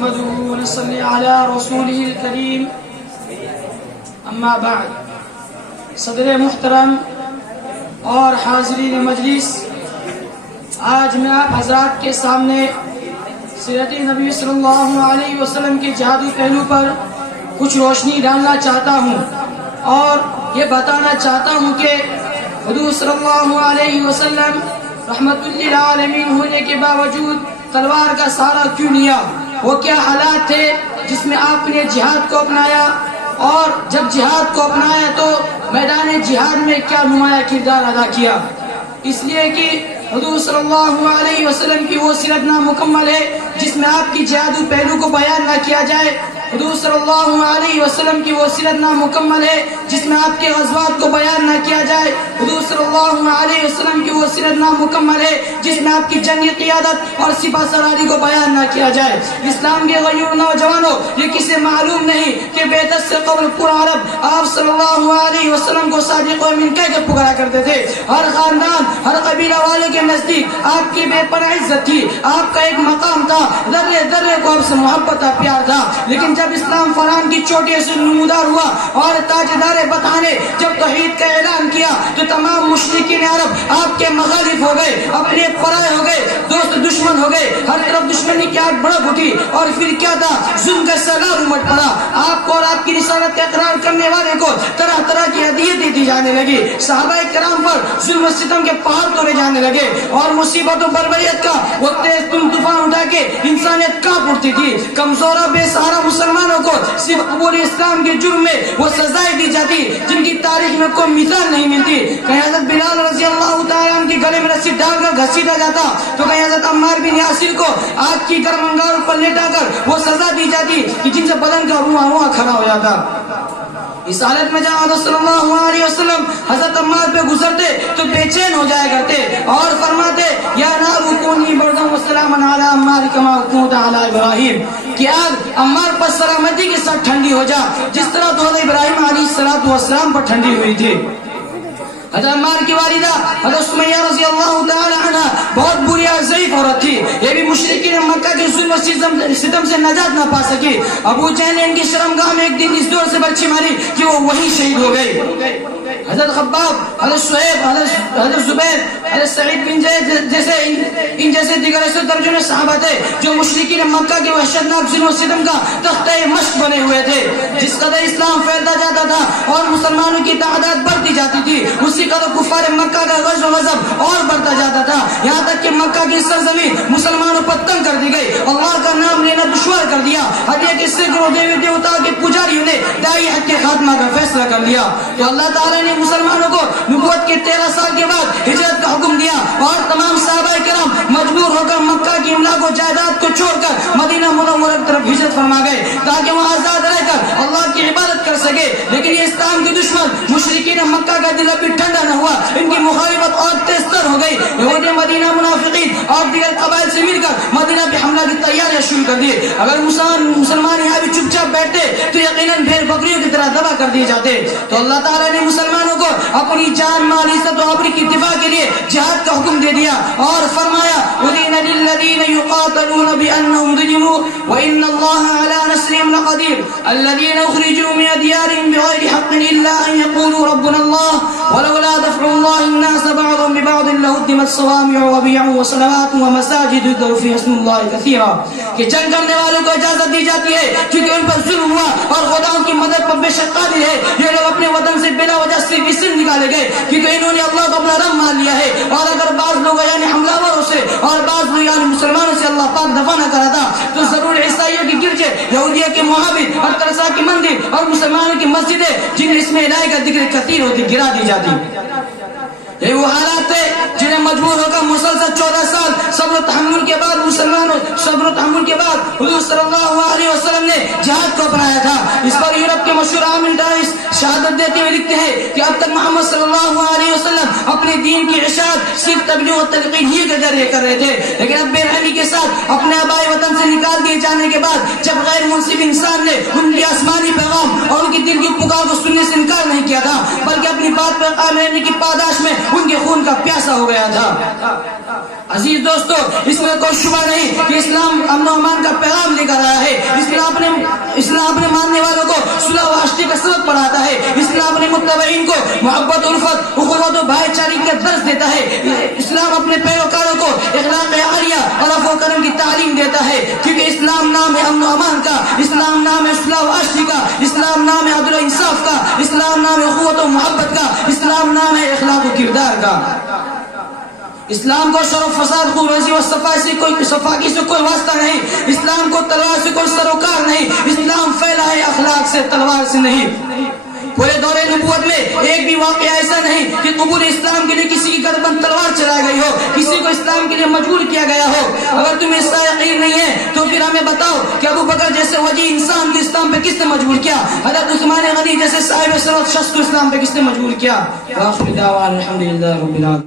نحمده ونصلي على رسوله الكريم اما بعد. صدر محترم اور حاضرین مجلس، آج میں آپ حضرات کے سامنے سیرت نبی صلی اللہ علیہ وسلم کے جہادی پہلو پر کچھ روشنی ڈالنا چاہتا ہوں اور یہ بتانا چاہتا ہوں کہ حضور صلی اللہ علیہ وسلم رحمت للعالمین ہونے کے باوجود تلوار کا سہارا کیوں لیا، وہ کیا حالات تھے جس میں آپ نے جہاد کو اپنایا، اور جب جہاد کو اپنایا تو میدان جہاد میں کیا نمایاں کردار ادا کیا. اس لیے کہ حضور صلی اللہ علیہ وسلم کی وہ سیرت نامکمل ہے جس میں آپ کی جہادی پہلو کو بیان نہ کیا جائے. حضور صلی اللہ علیہ وسلم کی وہ سیرت نامکمل ہے جس میں آپ کے غزوات کو بیان نہ کیا جائے. حضور صلی اللہ علیہ وسلم کی وہ سیرت نامکمل ہے جس میں آپ کی جنگی قیادت اور سپہ سالاری کو بیان نہ کیا جائے. اسلام کے غیور نوجوانوں، یہ کسی معلوم نہیں کہ بعثت سے قبل پورا عرب آپ صلی اللہ علیہ وسلم کو صادق و امین کہہ کے پکارا کرتے تھے. ہر خاندان، ہر قبیلہ والے کے نزدیک آپ کی بے پناہ عزت تھی، آپ کا ایک مقام تھا، ذرے ذرے کو آپ سے محبت تھا، پیار تھا. لیکن جب اسلام فران کی چوٹی سے نمودار ہوا اور تاجدار بطحہ نے جب توحید کا اعلان کیا تو تمام مشرکین عرب آپ کے مخالف ہو گئے، اپنے پرائے ہو گئے، دوست دشمن ہو گئے. ہر طرف دشمنی کی آگ بڑک اٹھی اور پھر کیا تھا، ظلم کا سیلاب امٹ پڑا. آپ کو اور آپ کی رسالت کا اقرار کرنے والے کو طرح طرح کی ہدیتیں دی جانے لگی. صحابہ کرام پر ظلم و ستم کے پہاڑ توڑے جانے لگے اور مصیبت و بربریت کا وہ تیز طوفان اٹھا کے انسانیت کانپ اٹھتی تھی. کمزور و بے سہارا مسلمانوں کو صرف قبول اسلام کے جرم میں وہ سزائیں دی جاتی جن کی تاریخ میں کوئی مثال نہیں ملتی. کہیں حضرت بلال رضی اللہ تعالیٰ عنہ کے گلے میں رسی ڈال کر گھسیٹا جاتا تو کہیں حضرت عمار بن یاسر کو آگ کی گرم انگاروں پر لٹا کر وہ سزا دی جاتی کہ جن سے بدن کا روحاں کھڑا ہو جاتا. اس حالت میں جہاں حضرت صلی اللہ علیہ وسلم حضرت عمار پہ گزرتے تو بے چین ہو جایا کرتے اور فرماتے یا نار کونی بردا وسلام علی عمار کما کونت علی ابراہیم، کہ آگ عمار پر سلامتی کے ساتھ ٹھنڈی ہو جا جس طرح تو حضرت ابراہیم علیہ السلام پر ٹھنڈی ہوئی تھی. حضرت عمار کی والدہ حضرت سمیہ رضی اللہ تعالی عنہ بہت بری اور ضعیف عورت تھی. یہ بھی مشرکین مکہ کے ظلم و ستم سے نجات نہ پا سکی. ابو جہل نے ان کی شرمگاہ میں ایک دن اس دور سے بچی ماری کہ وہ وہیں شہید ہو گئی. حضرت خباب، حضرت شعیب، حضرت زبیر، حضرت سعید بن زید جیسے دیگر ایسے درجن صحابہ تھے جو مشرکین مکہ کے وحشتناک ظلم و ستم کا تختہ مشق بنے ہوئے تھے. جس قدر اسلام پھیلتا جاتا تھا اور مسلمانوں کی تعداد بڑھتی جاتی تھی اسی قدر کفار مکہ کا غزو و غضب اور بڑھتا جاتا تھا، یہاں تک کہ مکہ کی سرزمین مسلمانوں پر تنگ کر دی گئی. اللہ کا نام لینا دشوار کر دیا. ہدیہ کے سینکڑوں دیوی دیوتا کے پجاریوں نے دائی حق کے خاتمہ کا فیصلہ کر لیا. تو اللہ تعالیٰ نے مسلمانوں کو نبوت کے 13 سال کے بعد ہجرت کا حکم دیا اور تمام صحابہ کرام مجبور ہو کر مکہ کی املاک و جائیداد کو چھوڑ کر مدینہ منورہ کی طرف ہجرت فرما گئے تاکہ وہ آزاد رہ کر اللہ کی عبادت کر سکے. لیکن یہ اسلام کے دشمن مشرکین مکہ کا دل ابھی ٹھنڈا نہ ہوا، ان کی مخالفت اور تیز تر ہو گئی. یہود مدینہ منافقین اور دیگر قبائل سے مل کر مدینہ پہ حملہ کی تیاریاں شروع کر دی. اگر مسلمان یہاں بھی چپ چاپ بیٹھتے تو یقیناً بھیڑ بکریوں کی طرح دبا کر دیے جاتے. تو اللہ تعالیٰ نے مسلمانوں کو اپنی جان مال عزت و عبری کی دفاع کے لیے جہاد کا حکم دے دیا اور فرمایا اذن للذین یقاتلون بانہم ظلموا وان اللہ علی نصرهم لقدیر الذین اخرجوا من دیارهم بغیر حق الا ان یقولوا ربنا اللہ ولولا دفع اللہ الناس بعضهم ببعض لهدمت صوامع وبيع وصلوات ومساجد يذكر فيها اسم الله كثيرا. کہ جنگ کرنے والوں کو اجازت دی جاتی ہے کیونکہ ان پر ظلم ہوا اور خدا کی مدد پر بے شک قادر ہے. یہ لوگ اپنے وطن سے بلا وجہ صرف اس لیے نکالے گئے کیونکہ انہوں نے اللہ کو اپنا رب مان لیا ہے. اور اگر بعض لوگ یعنی حملہ آوروں سے اور بعض لوگ یعنی مسلمانوں سے اللہ پاک دفع نہ کرا تھا تو ضرور عیسائیوں کی گرجے، یہودیہ کے معابد اور ترسا کی مندر اور مسلمانوں کی مسجدیں جن اس میں الہی کا ذکر کثیر ہوتی گرا دی جاتی. یہ وہ حالات تھے جنہیں مجبور ہو کر مسلسل 14 سال صبر و تحمل کے بعد حضور صلی اللہ علیہ وسلم نے جہاد کو اپنایا تھا. اس پر یورپ کے مشہور عامل ڈائس شہادت دیتے ہوئے لکھتے ہیں کہ اب تک محمد صلی اللہ علیہ وسلم اپنے دین کی اشاعت صرف تبلیغ و تلقین ہی کے ذریعے کر رہے تھے. لیکن اب بے رحمی کے ساتھ اپنے آبائی وطن سے نکال دیے جانے کے بعد جب غیر منصف انسان نے ان کی آسمانی پیغام اور ان کی دل کی پکار کو سننے سے انکار نہیں کیا تھا بلکہ اپنی بات پر قائم رہنے کی پاداش میں ان کے خون کا پیاسا ہو گیا تھا. عزیز دوستو، اس میں کوئی شبہ نہیں کہ اسلام امن و امان کا پیغام لے کر آیا ہے نصرت پڑھاتا ہے. اسلام اپنے متبعین کو محبت الفت اخوت و بھائی چارگی کا درس دیتا ہے. اسلام اپنے پیروکاروں کو اخلاق عالیہ اور عفو و کرم کی تعلیم دیتا ہے, کیونکہ اسلام نام ہے امن و امان کا, اسلام نام ہے اصلاح و عشق کا, اسلام نام ہے عدل و انصاف کا, اسلام نام ہے اخوت و محبت کا, اسلام نام ہے اخلاق و کردار کا. اسلام کو شرف فساد خوبصورتی و صفائی سے کوئی واسطہ نہیں. اسلام کو تلوار سے کوئی سروکار نہیں. اسلام پھیلا ہے اخلاق سے, تلوار سے نہیں. پورے دور نبوت میں ایک بھی واقعہ ایسا نہیں کہ قبول اسلام کے لیے کسی کی گردن تلوار چلائی گئی ہو, کسی کو اسلام کے لیے مجبور کیا گیا ہو. اگر تمہیں اس کا یقین نہیں ہے تو پھر ہمیں بتاؤ کہ ابو بکر جیسے وجی انسان کو اسلام پہ کس نے مجبور کیا؟ حضرت عثمان غنی جیسے صاحب ثروت شخص کو اسلام پہ کس نے مجبور کیا؟ الحمدللہ رب العالمین.